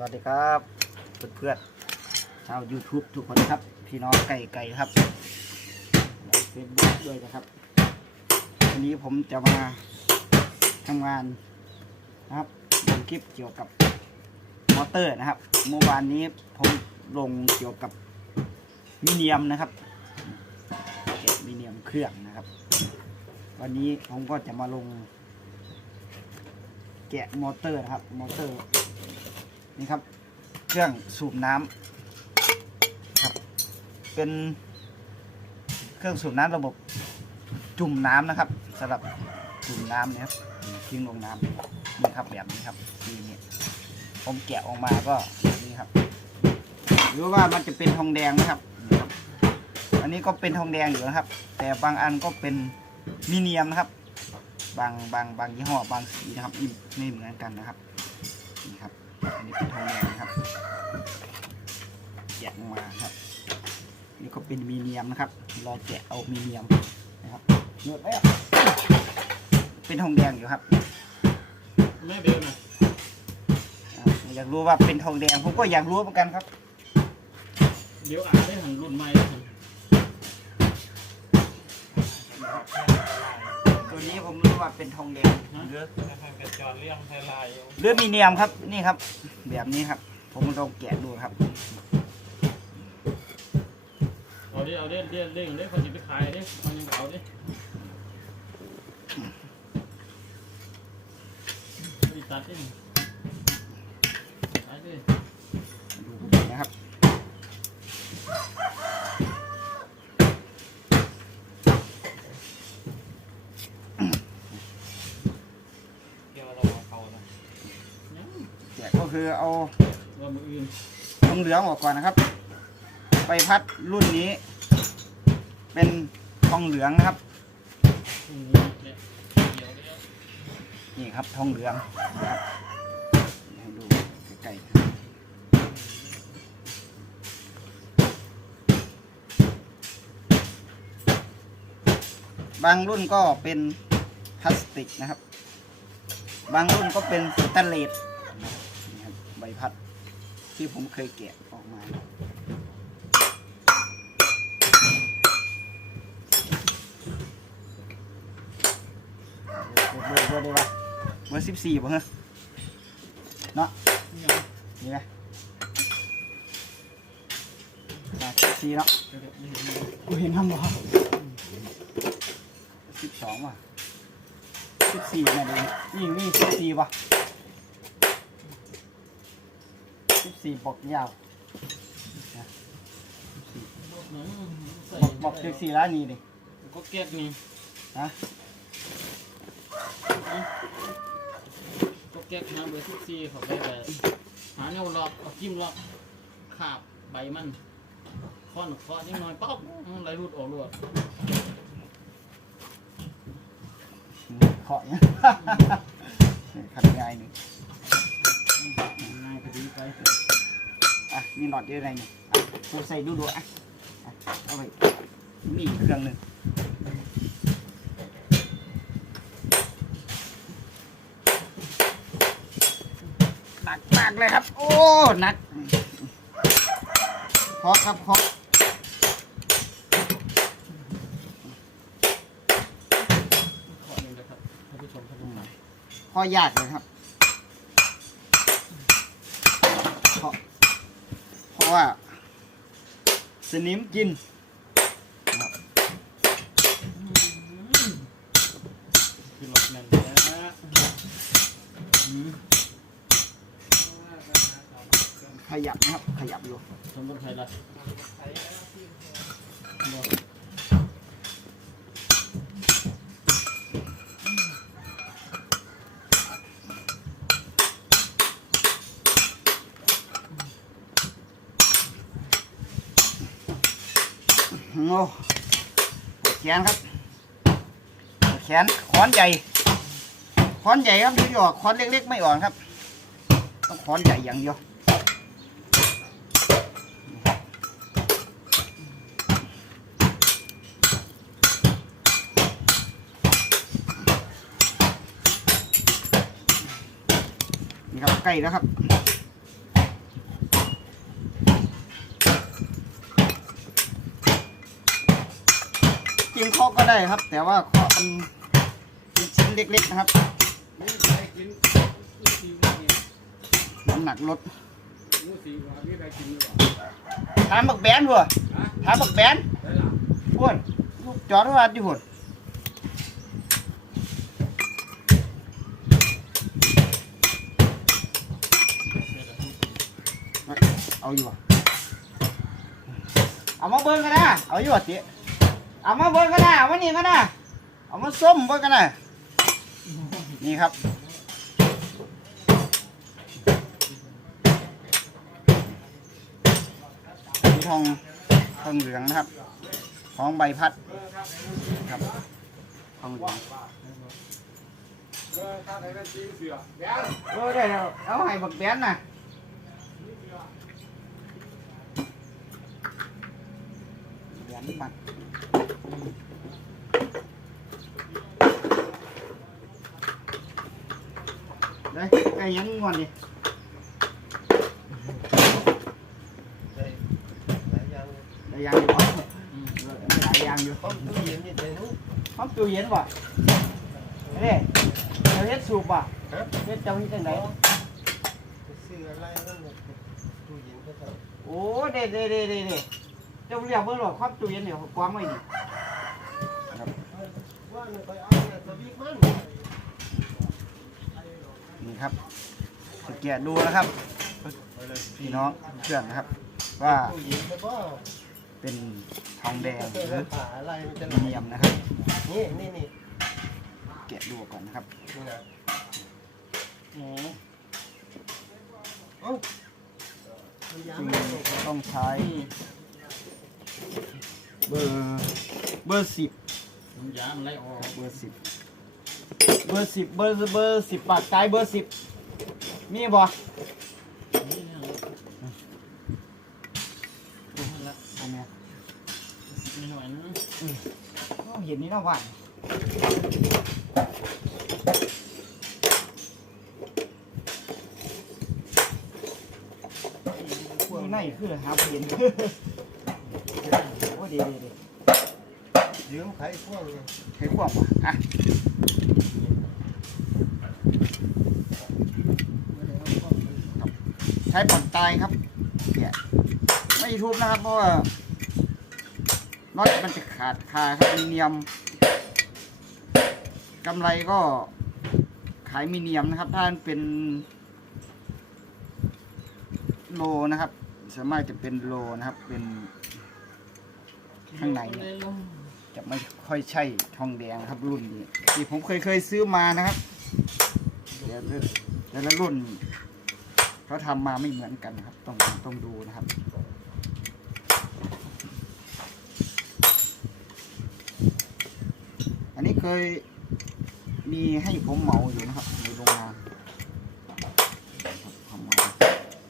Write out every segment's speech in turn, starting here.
สวัสดีครับเพื่อนๆชาว YouTube ทุกคนครับ พี่น้องไก่ไก่ครับเฟซบุ๊กด้วยนะครับ วันนี้ผมจะมาทำงานนะครับลงคลิปเกี่ยวกับมอเตอร์นะครับ เมื่อวานนี้ผมลงเกี่ยวกับมิเนียมนะครับเก็บมิเนียมเครื่องนะครับ วันนี้ผมก็จะมาลงแกะมอเตอร์นะครับ มอเตอร์ นี่ครับ เครื่องสูบน้ำครับ เป็นเครื่องสูบน้ำระบบจุ่มน้ำนะครับสำหรับจุ่มน้ำนี่ครับทิ้งลงน้ำนี่ครับแบบนี้ครับทีนี้ผมแกะออกมาก็แบบนี้ครับ หรือว่ามันจะเป็นทองแดงนะครับอันนี้ก็เป็นทองแดงอยู่นะครับ แต่บางอันก็เป็นมิเนียมนะครับบางบางบางยี่ห้อบางสีนะครับไม่เหมือนกันนะครับนี่ครับ นนี้เป็นทองแดงนะครับแกะออกมาครับ นี่ก็เป็นมีเนียมนะครับรอแกะเอามีเนียมนะครับเนื้อแล้วเป็นทองแดงอยู่ครับแม่เบลนะอ่าอยากรู้ว่าเป็นทองแดงผมก็อยากรู้เหมือนกันครับ เดี๋ยวอ่านได้หันรุ่นใหม่แล้วหันตัวนี้ผมรู้ว่าเป็นทองแดงหรือกระ จอนเลี้ยงไทยลายอยู่หรือมีเนียมครับนี่ครับ แบบนี้ครับ ผมลองแกะดูครับ เอาดิเอาเด้เด้เด้งเด้คนจะไปขายเด้เอายังเอาดิ đi ตัดดิตัดดิดูนะครับ เกี่ยวเราเขานะยัง แกะก็คือเอาว่ามืออื่นทองเหลืองออกก่อนนะครับใบพัดรุ่นนี้ เป็นทองเหลืองนะครับพรุ่งนี้เนี่ยเดี๋ยวเดี๋ยวนี่ครับทองเหลืองนะครับให้ดูใกล้ๆบางรุ่นก็เป็นพลาสติกนะครับ บางรุ่นก็เป็นสแตนเลส พัด ที่ผมเคยแกะออกมา เบอร์เบอร์เบอร์ได้ปะเบอร์สิบสี่ป่ะฮะเนาะเนี่ยนี่ไหมสิบสี่เนาะเดี๋ยวเดี๋ยวนี่กูเห็นทำบ่สิบสองว่ะสิบสี่มาดูนี่นี่สิบสี่ป่ะ สิบสี่บอกยาวใส่บอกบอกสิบสี่แล้วนี่ดิก็เก็บนี่ฮะก็เก็บนะเบอร์สิบสี่เขาไปแบบหาแนวล็อกเอาจิ้มล็อกขาบใบมันค้อนค้อนนิดหน่อยป๊อกไหลรุดออกรวดเคาะเนี่ยขัดง่ายหนึ่งง่ายก็ดีไปอะ มีหนอดเยอะอะไรเนี่ยอะกูใส่ดูดูอะอะเอาไปมีอีกเครื่องหนึ่งหนักมากเลยครับ โอ้หนักพอครับพอขอหนึ่งนะครับท่านผู้ชมท่านผู้ชมพอยากเลยครับ เพราะเพราะ ว่า สนิมกินคือรถแน่นนะขยับนะครับ ขยับอยู่สมบูรณ์ไทยละ โอ้แขนครับแขนขอนใหญ่ขอนใหญ่ครับที่ออกขอนเล็กๆไม่อ่อนครับต้องขอนใหญ่อย่างเดียวนี่ครับใกล้แล้วครับ ริงๆเคาะก็ได้ครับ แต่ว่าเคาะเป็นชิ้นเล็กๆนะครับน้ำหนักลดถามบักแบนหัวถามบักแบนได้ล่ะพวนลูกจอดว่าที่หุ่นเอาอยู่วะเอามาเบิ้งกันนะเอาอยู่วะติ เอามาเบิ้งกันนะเอามานี่กันนะเอามาส้มเบิ้งกันนะนี่ครับทองทองเหลืองนะครับของใบพัดครับทองเหลืองเออได้ได้กินเสือแดงเออได้แล้วเอาให้บักแบนน่ะแบนมัน ได้ไอ้ยังงอนดิได้หลายอย่างเลยได้ยังอยู่บ่อืมเออได้หลายอย่างอยู่ต้มตู้เย็ นนี่ได้นู้นห้องตู้เย็นบ่นี่เจ้าเฮ็ดสูบบ่ฮะเฮ็ดเจ้าเฮ็ดจังไดไปซื้ออะไรนั่นน่ะตู้เย็นก็ต้องโอ้เด้เด้เด้เด้เด้เจ้าเรียกเบิ่งหรอกความตู้เย็นเนี่ยกว้างไว้ดิว่าเนี่ยไปเอาเนี่ยสวิกมันนี่ครับสังเกตดูนะครับพี่น้องเพื่อนนะครับ ว่าตู้เย็นแต่ว่าเป็นทองแดงเสื้อหรือผ้าอะไรมันจะมีเนียมนะครับนี่นี่นี่แกะดูก่อนนะครับนี่นะโอ้เอ้าพยายามซึ่งไม่ตกต้องใช้อืมเบอร์เบอร์สิบน้ำยามันไหลออกเบอร์สิบ เบอร์สิบเบอร์เบอร์สิบปากกายเบอร์สิบมีบ่นี่เนี่ยเอาละอันเนี้ยนิดหน่อยนะอ้าวเห็นนี่นะหวานนี่ในคือหาบ่เห็น โอ้ดีดีดียืมไขควงเนี่ยใช้ควบอะ ใช้ปักตายครับเนี่ยไม่ทุบนะครับเพราะว่าน็อตมันจะขาดคาครับมีเนียมกำไรก็ขายมีเนียมนะครับ ถ้ามันเป็นโลนะครับส่วนมากจะเป็นโลนะครับ เป็นข้างในเนี่ยจะไม่ค่อยใช่ทองแดงครับรุ่นนี้ที่ผมเคยเคยซื้อมานะครับเดี๋ยวแต่ละรุ่น เขาทำมาไม่เหมือนกันครับ ต้องต้องดูนะครับอันนี้เคยมีให้ผมเหมาอยู่นะครับในโรงงาน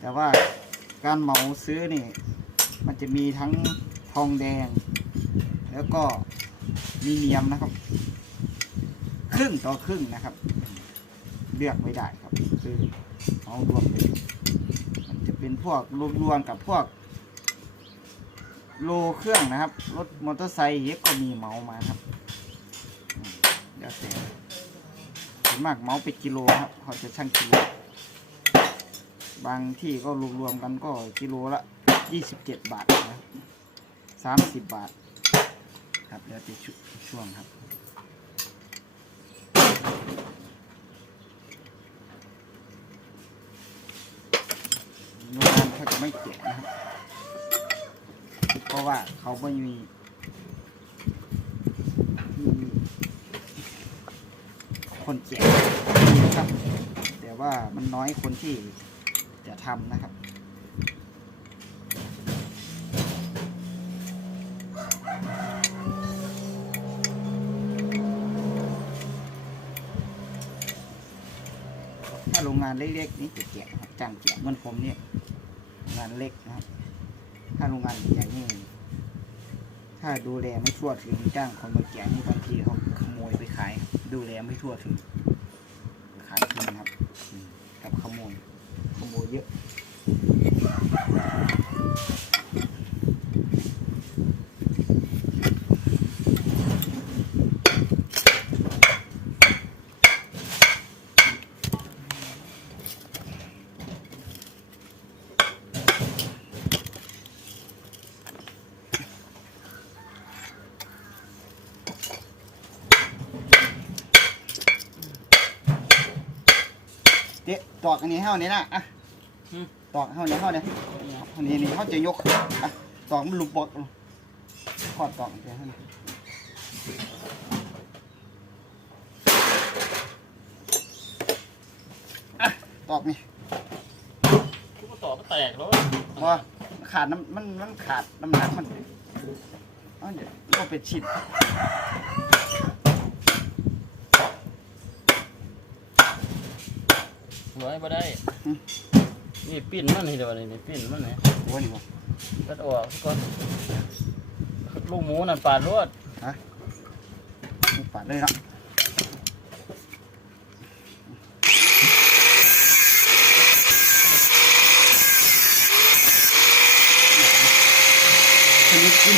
แต่ว่าการเหมาซื้อนี่ มันจะมีทั้งทองแดง แล้วก็มีเนียมนะครับ ครึ่งต่อครึ่งนะครับ เลือกไม่ได้ครับคือ เอารวมไปมันจะเป็นพวกรวมๆกับพวก โลเครื่องนะครับ รถมอเตอร์ไซค์เย็กก็มีเมามาครับเดี๋ยวแต่ส่วนมากเมาเป็นกิโลครับเขาจะชั่งกิโลบางที่ก็รวมๆกันก็กิโลละยี่สิบเจ็ดบาทนะครับสามสิบบาท ครับแล้วแต่ชุช่วงครับ โรงงาน เขาจะไม่แกะนะครับเพราะว่าเขาไม่มีคนแกะนะครับ แต่ว่ามันน้อยคนที่จะทำนะครับถ้าโรงงานเล็กๆนี่จะแกะนะครับจ้างแกะเหมือนผมเนี่ย งานเล็กนะครับ ถ้าโรงงานใหญ่นี่ถ้าดูแลไม่ทั่วถึงจ้างคนมาแกะนี่บางทีเขาขโมยไปขาย ดูแลไม่ทั่วถึง ขายคืนครับ กับขโมยขโมยเยอะ อกอันนี้เฮานี่นะอะอืม ตอกเฮาเนี่ยเฮาเนี่ยอันนี้นี่เฮาจะยกขึ้นอะตอกมันหลุดบอกขอดตอกอันเดียวเท่านี้อะตอกนี่ทุกต่อก็แตกแล้วพอขาดน้ำมันมันขาดน้ำหนักมันเอาเดี๋ยวก็เป็นชิ้น ร้อยบ่ได้ นี่ปิ้นมันนี่เดี๋ยวนี้นี่ปิ้นมันนี่โอ้นี่บ่ก็ออกก่อนลูกหมูนั่นปาดรวดมีปาดเลยเนาะชนิดกิน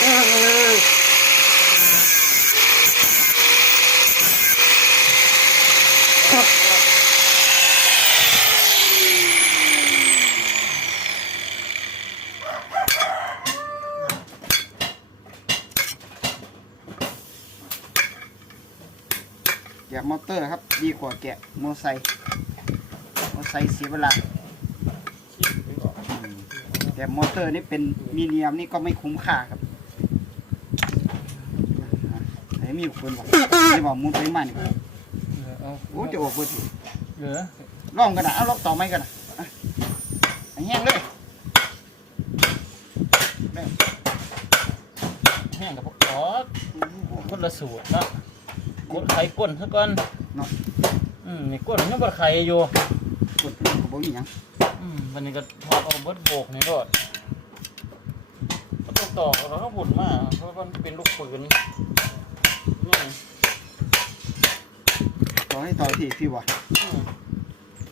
เออแกะมอเตอร์ครับ ดี กว่าแกะมอไซค์มอไซค์เสียเวลาอืมแต่มอเตอร์นี่เป็นมีเนียมนี่ก็ไม่คุ้มค่าครับอะไหนมีอยู่คนบอกที่บอกมุนไปมานี่เอาโอ้จะออกเบ่ถือเหลือลองกันนะเอาลองต่อไม้กันนะอะให้แห้งเลยแห้งกับพวกอ๋อคนละสูตรเนาะกดไข่ก้นซะก่อนเนาะ อืมนี่ก้นยังบ่ไข่อยู่กดก็บ่มีหยังอืมวันนี้ก็ทอดเอาเบิดโบกนี่รอดก็ต้องตอกแล้วก็บุญมาเพราะมันเป็นลูกปืนนี่ต่อให้ต่อที่พี่วะอืม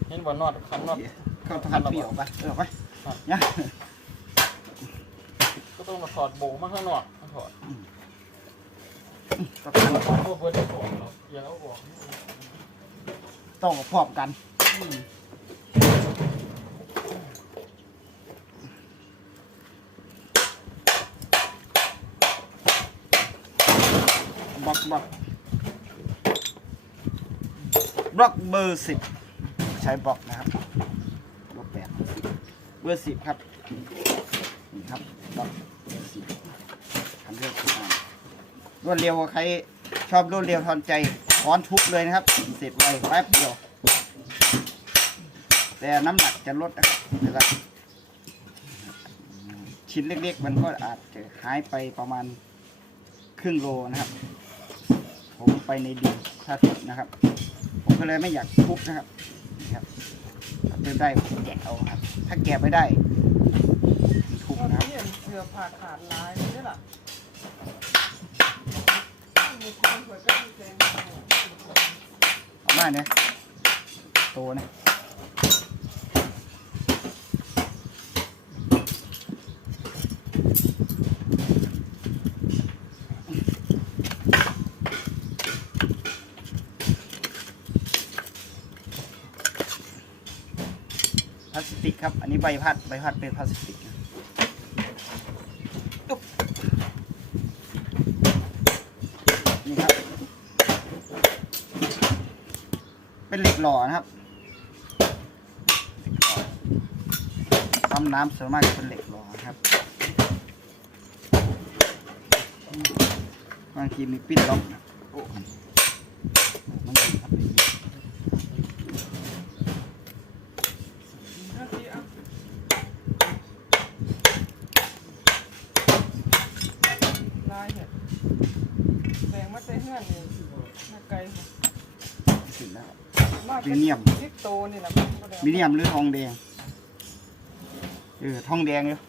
เห็นบ่นอดคันนอด เข้าทหันพี่ออกไปเออไปเนี่ยก็ต้องมาถอดโบกมาข้างนอกมาถอดต้องโบเบิดได้โบกเนาะอย่าเอาบอก ต้องพร้อมกันบล็อกบล็อกบล็อกเบอร์สิบใช้บล็อกนะครับบล็อกแปดเบอร์สิบครับนี่ครับบล็อกเบอร์สิบทำเรื่องรวดเร็วใครชอบรวดเร็วทอนใจ ค้อนทุบเลยนะครับ เสร็จไวแป๊บเดียว แต่น้ำหนักจะลดนะครับชิ้นเล็กๆ มันก็อาจจะหายไปประมาณครึ่งโลนะครับ ผมไปในดินถ้าทุบนะครับ ผมก็เลยไม่อยากทุบนะครับนี่ครับถ้าเป็นได้ผมแกะเอาครับ ถ้าแกะไม่ได้ทุบนะครับเสือผ่าขาดลายนี่ล่ะมีคนเปิดก็มีแสง เอามาเนี่ยโตนะพลาสติกครับ อันนี้ใบพัด ใบพัดเป็นพลาสติกนะอุ๊บนี่ครับ เป็นเหล็กหล่อนะครับเหล็กหล่อปั๊มน้ำส่วนมากจะเป็นเหล็กหล่อนะครับบางทีมีปิ้นล็อกโอ้มันดีครับ นาทีอะลายเห็ดแสงมาใส่เฮือนนี่มาไกล ถึงแล้ว มากมีเนียมลิกโตนี่แหละมีเนียมหรือทองแดงเออทองแดงเนาะ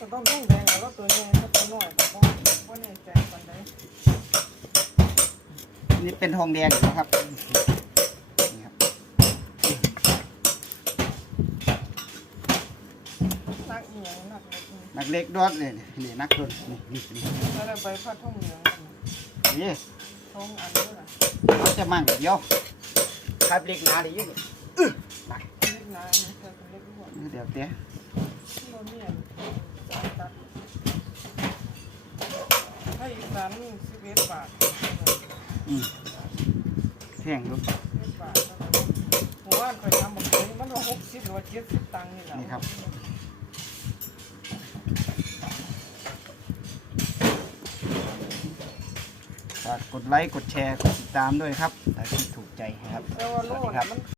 ก็ต้องต้องแดงแล้วตัวใหญ่ก็ตัวน้อยก็ต้องว่าในแสงปันไดนี่เป็นทองแดงอยู่นะครับนี่ครับนักเอียงนักเล็กนี่นักเล็กดอดเลยนี่นักดนนี่นี่นี่แล้วได้ใบพัดท่องเหลืองนี่ท่อ งอันด้วยล่ะเขาจะมั่งเดียวครับเล็กหนาดียิ่งเล็กน้อยนี่เธอเป็นเล็กหัวเดี๋ยวเตี้ยโดนเนี่ยตัดให้อีกร้านสิบเอ็ดบาทอืมเทท่งดูเจ็ดบาทเท่านั้นผมว่าเคยทำบอกเลยมันว่าหกสิบหรือว่าเจ็ดสิบตังค์นี่แหละ นี่ครับ ฝากกดไลค์ กดแชร์ กดติดตามด้วยครับถ้าที่ถูกใจนะครับ สวัสดีครับ